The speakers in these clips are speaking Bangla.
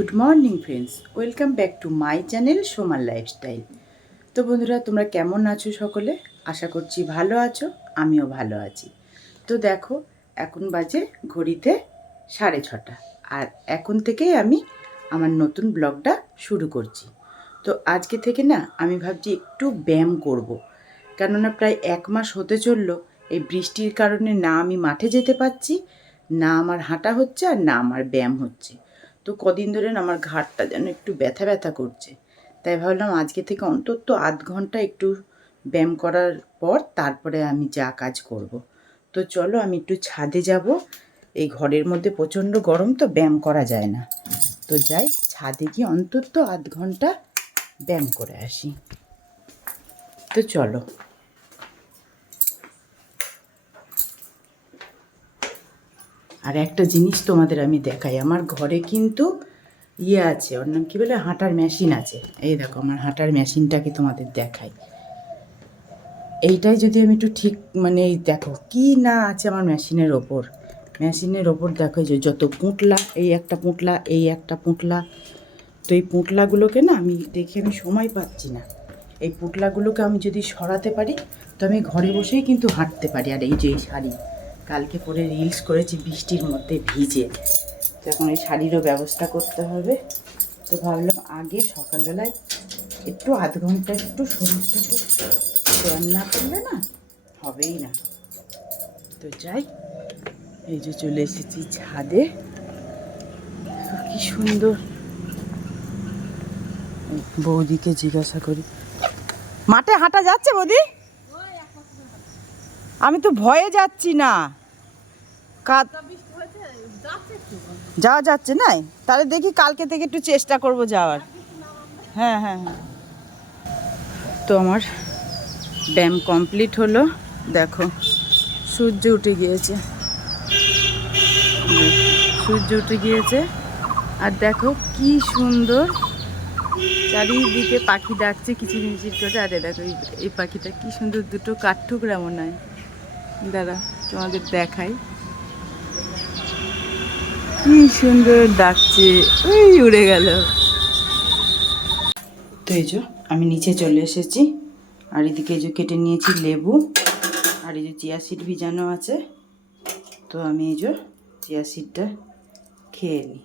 Good morning friends, welcome back to my channel সোমার লাইফস্টাইল। তো বন্ধুরা, তোমরা কেমন আছো? সকলে আশা করছি ভালো আছো, আমিও ভালো আছি। তো দেখো, এখন বাজে ঘড়িতে 6:30, আর এখন থেকেই আমি আমার নতুন ব্লগটা শুরু করছি। তো আজকে থেকে না আমি ভাবছি একটু ব্যায়াম করব, কেননা প্রায় 1 মাস হতে চললো এই বৃষ্টির কারণে না আমি মাঠে যেতে পারছি, না আমার হাঁটা হচ্ছে, আর না আমার ব্যায়াম হচ্ছে। তো কদিন ধরে না আমার ঘাড়টা যেন একটু ব্যথা ব্যথা করছে, তাই ভাবলাম আজকে থেকে অন্তত আধ ঘন্টা একটু ব্যায়াম করার পর তারপরে আমি যা কাজ করব। তো চলো আমি একটু ছাদে যাব, এই ঘরের মধ্যে প্রচণ্ড গরম, তো ব্যায়াম করা যায় না। তো যাই ছাদে গিয়ে অন্তত আধ ঘন্টা ব্যায়াম করে আসি। তো চলো। আর একটা জিনিস তোমাদের আমি দেখাই, আমার ঘরে কিন্তু আছে, ওর নাম কী বলে, হাঁটার মেশিন আছে। এই দেখো আমার হাঁটার মেশিনটাকে তোমাদের দেখাই। এইটাই যদি আমি একটু ঠিক মানে এই দেখো কি না আছে আমার মেশিনের ওপর দেখো, যে যত পুঁটলা, এই একটা পুঁটলা, এই একটা পুঁটলা। তো এই পুঁটলাগুলোকে না আমি সময় পাচ্ছি না। এই পুঁটলাগুলোকে আমি যদি সরাতে পারি তো আমি ঘরে বসেই কিন্তু হাঁটতে পারি। আর এই যে এই শাড়ি, কালকে পরে রিলস করেছি বৃষ্টির মধ্যে ভিজে, তো এখন এই শাড়িরও ব্যবস্থা করতে হবে। তো ভাবলাম আগে সকালবেলায় একটু আধ ঘন্টা একটু শরীরটাকে ব্যায়াম না করলে না হবেই না। তো যাই, এই যে চলে এসেছি ছাদে, কি সুন্দর। বৌদিকে জিজ্ঞাসা করি, মাঠে হাঁটা যাচ্ছে বৌদি? আমি তো ভয়ে যাচ্ছি না, যাওয়া যাচ্ছে নাই? তাহলে দেখি কালকে থেকে একটু চেষ্টা করব যাওয়ার। হ্যাঁ হ্যাঁ হ্যাঁ। তো আমার ব্যায়াম কমপ্লিট হলো। দেখো সূর্য উঠে গিয়েছে, আর দেখো কি সুন্দর চারিদিকে পাখি ডাকছে কিচিরমিচির করে। আরে দেখো এই পাখিটা কি সুন্দর, দুটো কাঠঠুকরা মনে হয়। দাঁড়া তোমাদের দেখাই, কি সুন্দর ডাকছে, ওই উড়ে গেল। তো এই যে আমি নিচে চলে এসেছি, আর এদিকে এই যে কেটে নিয়েছি লেবু, আর এই যে চিয়া সিড ভিজানো আছে। তো আমি এই যে চিয়া সিডটা খেয়ে নিই।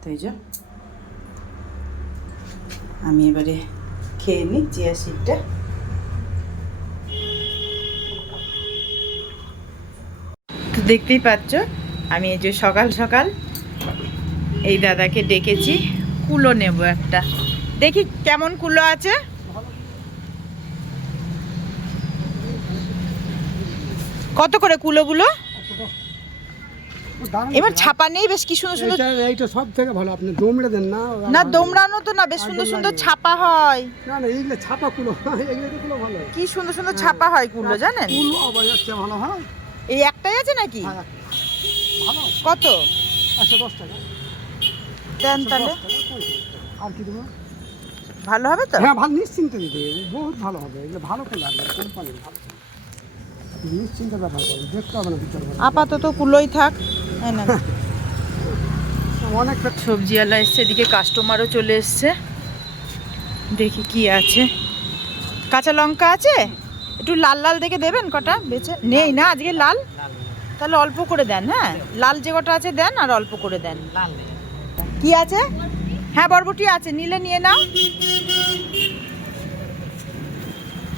তো এই যে আমি এবারে খেয়ে নিই চিয়া সিডটা। তো দেখতেই পাচ্ছ আমি এই যে সকাল সকাল এই দাদাকে ডেকেছি, কুলো নেব একটা, দেখি কেমন কুলো আছে। কত করে কুলোগুলো? এবার ছাপা নেই, বেশ কি সুন্দর সুন্দর। এইটা সব থেকে ভালো, আপনি দমড়ে দেন না। না দমড়ানো তো না, বেশ সুন্দর সুন্দর ছাপা হয়। না না, এইগুলো ছাপা কুলো, এইগুলো তো কুলো ভালো। কি সুন্দর সুন্দর ছাপা হয় কুলো, জানেন? কুলো আবার যাচ্ছে ভালো হয়। এই একটাই আছে নাকি? হ্যাঁ ভালো। কত? 110 টাকা দেন তাহলে। আর কি দেবো? ভালো হবে তো? হ্যাঁ ভালো, নিশ্চিন্তে দিবে, বহুত ভালো হবে। এগুলো ভালো কুলো আসবে, কোম্পানি ভালো, নিশ্চিন্তে ব্যবহার করবে, দেখতে হবে না ভিতরে। আপাতত কুলোই থাক। হ্যাঁ না অনেক সবজিওয়ালা এসছে, এদিকে কাস্টমারও চলে এসছে। দেখি কি আছে। কাঁচা লঙ্কা আছে, একটু লাল লাল দেখে দেবেন কটা বেচে। নেই না আজকে লাল, তাহলে অল্প করে দেন। হ্যাঁ লাল যে কটা আছে দেন, আর অল্প করে দেন। কি আছে? হ্যাঁ বরবটি আছে, নিলে নিয়ে নাও।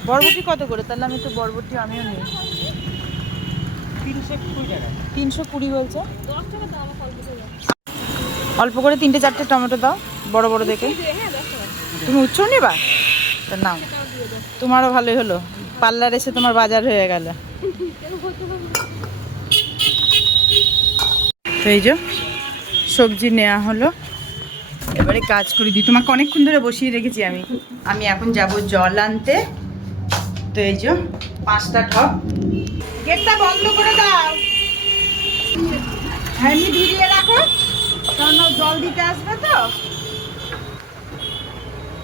বরবটি কত করে? তাহলে আমি তো বরবটি আমিও নিই। 320 বলছে। অল্প করে 3-4টে টমেটো দাও, বড় বড় দেখে। তুমি উচ্চ নিবা? তা নাও, তোমারও ভালোই হলো, পার্লার এসে তোমার বাজার হয়ে গেল। তো এই যে সবজি নেওয়া হলো, এবারে কাজ করে দিই। তোমাকে অনেকক্ষণ ধরে বসিয়ে রেখেছি আমি এখন যাব জল আনতে। তো এই যে 5টা ঢপ, গেটটা বন্ধ করে দাও। হ্যাঁ ভিজিয়ে রাখো, কারণ জল দিতে আসবে তো,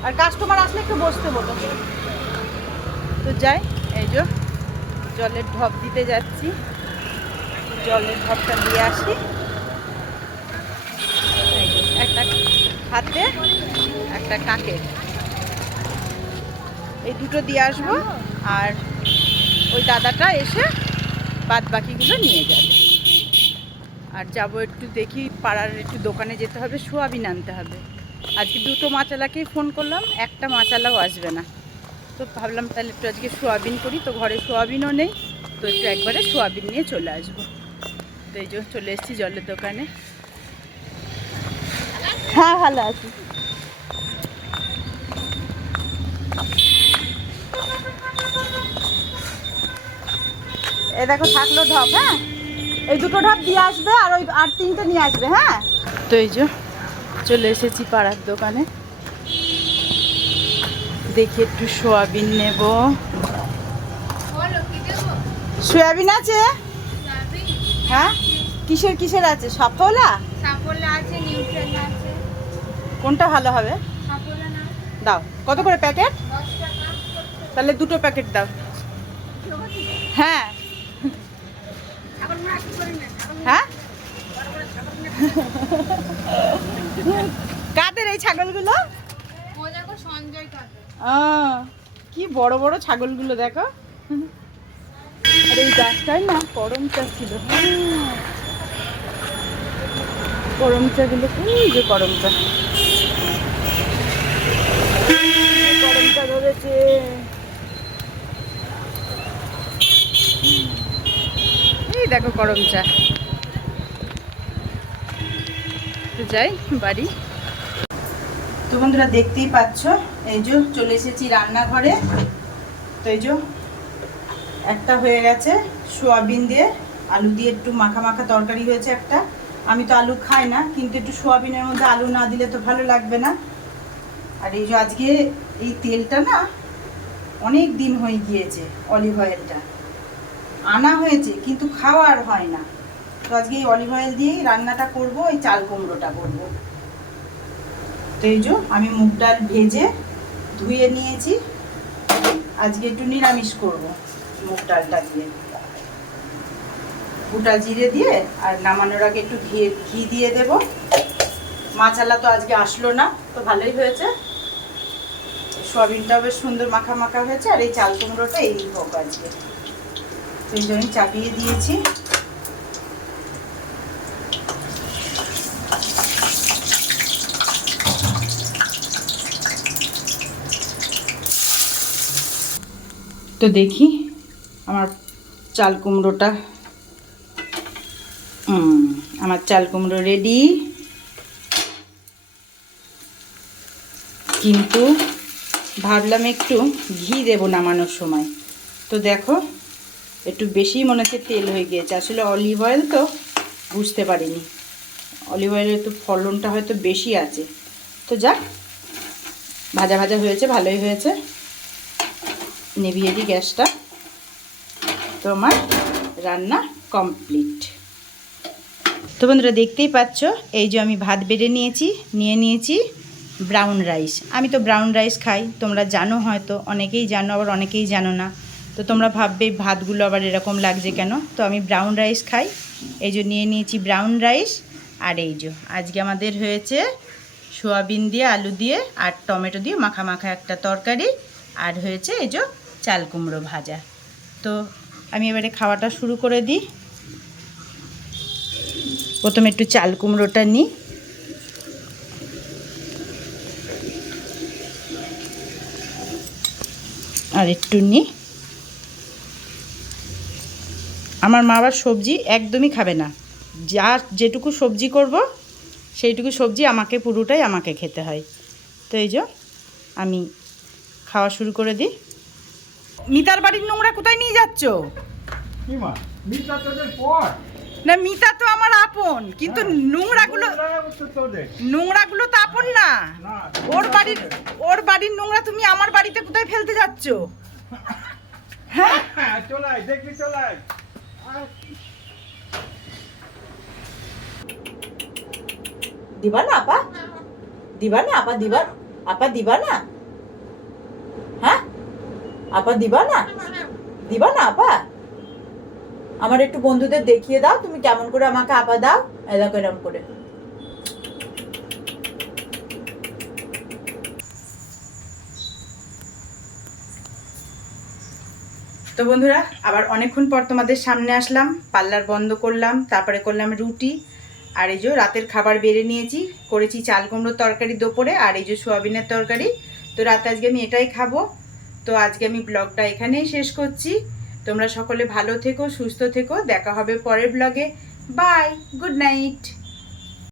আর কাস্টমার আসলে একটু বসতে বলো। তো যাই, এই যে জলের ঢপ দিতে যাচ্ছি, জলের ঢপটা দিয়ে আসি। একটা হাতে একটা কাকে, এই দুটো দিয়ে আসবো। আর ওই দাদাটা এসে বাদ বাকিগুলো নিয়ে যাবে। আর যাবো একটু দেখি, পাড়ার একটু দোকানে যেতে হবে, সোয়াবিন আনতে হবে। আজকে দুটো মাছালাকেই ফোন করলাম, একটা মাছালাও আসবে না। তো ভাবলাম তাহলে একটু আজকে সোয়াবিন করি, তো ঘরে সোয়াবিনও নেই, তো একটু একবারে সোয়াবিন নিয়ে চলে আসবো। তো এই যে চলে এসেছি জলের দোকানে। হ্যাঁ ভালো আছি। এই দেখো থাকলো ঢপ, হ্যাঁ এই দুটো ঢপ দিয়ে আসবে, আর ওই আর তিনটে নিয়ে আসবে। হ্যাঁ, তো এই যে চলে এসেছি পাড়ার দোকানে, দেখি একটু সোয়াবিন নেব। সোয়াবিন আছে? হ্যাঁ, কিসের কিসের আছে? সাফওয়ালা আছে, নিউট্রেলা আছে। কোনটা ভালো হবে? সাফওয়ালা না, দাও। কত করে প্যাকেট? 10 টাকা। তাহলে দুটো প্যাকেট দাও। হ্যাঁ এখন মাছ করি না, এখন হ্যাঁ কাদের এই ছাগলগুলো? ও দেখো সঞ্জয় কাটে। কি বড় বড় ছাগলগুলো দেখো। আর এই গাছটায় না করম চা ছিল। করম চাগুলো কি যে করম চা, করম চা ধরেছে। এই দেখো করম চা। তো যাই বাড়ি। তো বন্ধুরা দেখতেই পাচ্ছ, এই যে চলে এসেছি রান্নাঘরে। তো এই যে একটা হয়ে গেছে সোয়াবিন দিয়ে আলু দিয়ে একটু মাখা মাখা তরকারি হয়েছে একটা। আমি তো আলু খাই না, কিন্তু একটু সোয়াবিনের মধ্যে আলু না দিলে তো ভালো লাগবে না। আর এই যে আজকে এই তেলটা না অনেক দিন হয়ে গিয়েছে, অলিভ অয়েলটা আনা হয়েছে কিন্তু খাওয়া আর হয় না। তো আজকে এই অলিভ অয়েল দিয়েই রান্নাটা করব, এই চাল কুমড়োটা করবো। তো এই যে আমি মুগ ডাল ভেজে ধুয়ে নিয়েছি, আজকে একটু নিরামিষ করব মুগ ডালটা দিয়ে, গোটা জিরে দিয়ে। আর নামানোর আগে একটু ঘি দিয়ে দেব। মাছালা তো আজকে আসলো না, তো ভালোই হয়েছে। সয়াবিনটাও বেশ সুন্দর মাখা মাখা হয়েছে। আর এই চাল কুমড়োটা এই হোক আজকে, সেই জন্য চাপিয়ে দিয়েছি। তো দেখি আমার চাল কুমড়োটা, আমার চাল কুমড়ো রেডি। কিন্তু ভাবলাম একটু ঘি দেবো নামানোর সময়। তো দেখো একটু বেশি মনে হচ্ছে তেল হয়ে গিয়েছে। আসলে অলিভ অয়েল তো বুঝতে পারিনি, অলিভ অয়েলের তো ফলনটা হয়তো বেশি আছে। তো যাক, ভাজা ভাজা হয়েছে, ভালোই হয়েছে। নিভিয়ে দিই গ্যাসটা। তো আমার রান্না কমপ্লিট। তো বন্ধুরা দেখতেই পাচ্ছ, এই যে আমি ভাত বেড়ে নিয়েছি ব্রাউন রাইস। আমি তো ব্রাউন রাইস খাই, তোমরা জানো হয়তো, অনেকেই জানো আবার অনেকেই জানো না। তো তোমরা ভাববে ভাতগুলো আবার এরকম লাগছে কেন। তো আমি ব্রাউন রাইস খাই, এই যে নিয়ে নিয়েছি ব্রাউন রাইস। আর এই যে আজকে আমাদের হয়েছে সোয়াবিন দিয়ে আলু দিয়ে আর টমেটো দিয়ে মাখা মাখা একটা তরকারি, আর হয়েছে এই যে চাল কুমড়ো ভাজা। তো আমি এবারে খাওয়াটা শুরু করে দিই। প্রথমে একটু চাল কুমড়োটা নিই, আর একটু নিই। আমার মা আবার সবজি একদমই খাবে না, যা যেটুকু সবজি করব সেইটুকু সবজি আমাকে পুরোটাই আমাকে খেতে হয়। তো এই যে আমি খাওয়া শুরু করে দিই। মিতার বাড়ির নোংরা কোথায় নিয়ে যাচ্ছ? না, মিতা তো আমার আপন, কিন্তু নোংরাগুলো তো আপন না। ওর বাড়ির নোংরা তুমি আমার বাড়িতে কোথায় ফেলতে যাচ্ছ? হ্যাঁ, দিবা না আপা? দিবা না আপা? আপা দিবা না? হ্যাঁ আপা দিবা না? দিবা না আপা? আমার একটু বন্ধুদের দেখিয়ে দাও তুমি কেমন করে আমাকে আপা দাও, দেখো এরকম করে। তো বন্ধুরা আবার অনেকক্ষণ পর তোমাদের সামনে আসলাম, পার্লার বন্ধ করলাম, তারপরে করলাম রুটি, আর এই যে রাতের খাবার বেড়ে নিয়েছি, করেছি চাল কুমড়োর তরকারি দুপুরে, আর এই যে সোয়াবিনের তরকারি। তো রাতে আজকে আমি এটাই খাবো। তো আজকে আমি ব্লগটা এখানেই শেষ করছি। তোমরা সকলে ভালো থেকো, সুস্থ থেকো, দেখা হবে পরের ব্লগে। Bye, good night.